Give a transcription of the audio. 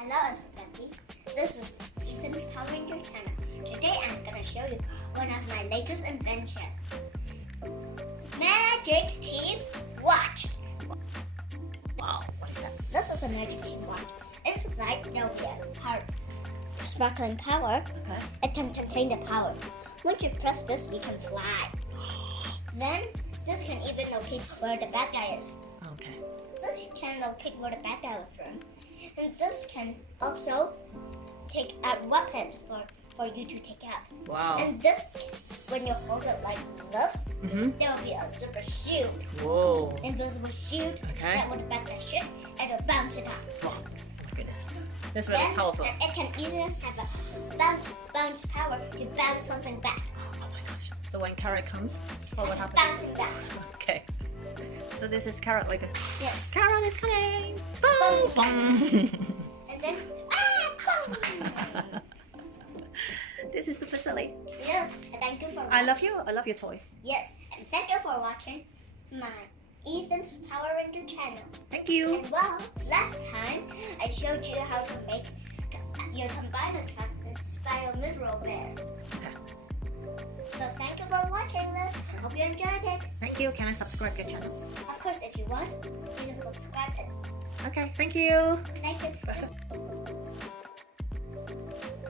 Hello everybody, this is Ethan's Power Ranger channel. Today I'm gonna show you one of my latest inventions. Magic Team Watch. Wow, what is that? This is a Magic Team Watch. Inside there will be a sparkling power. Okay. It can contain the power. Once you press this, you can fly. Then this can even locate where the bad guy is. Okay. This can locate where the bad guy was from. And this can also take out weapons for you to take out. Wow. And this, when you hold it like this, there will be a super shield. Whoa. Invisible shield. Okay. That when the bad guy shoot, it'll bounce it up. Wow. My goodness. That's really Then, powerful. and it can easily have a bounce power to bounce something back. Oh my gosh. So when Carrot comes, what would happen? Bouncing back. Okay. So this is Carrot like a... Yes. Carrot is coming! Boom! Boom! And then, boom! This is super silly. Yes, and thank you for watching. I love you. I love your toy. Yes, and thank you for watching my Ethan's Power Ranger channel. Thank you. And well, last time I showed you how to make your combined attack inspire Miserable Bear. Okay. So thank you for watching this. Hope you enjoyed it. Thank you. Can I subscribe your channel? Of course, if you want, you can subscribe it. Okay. Thank you. Thank you.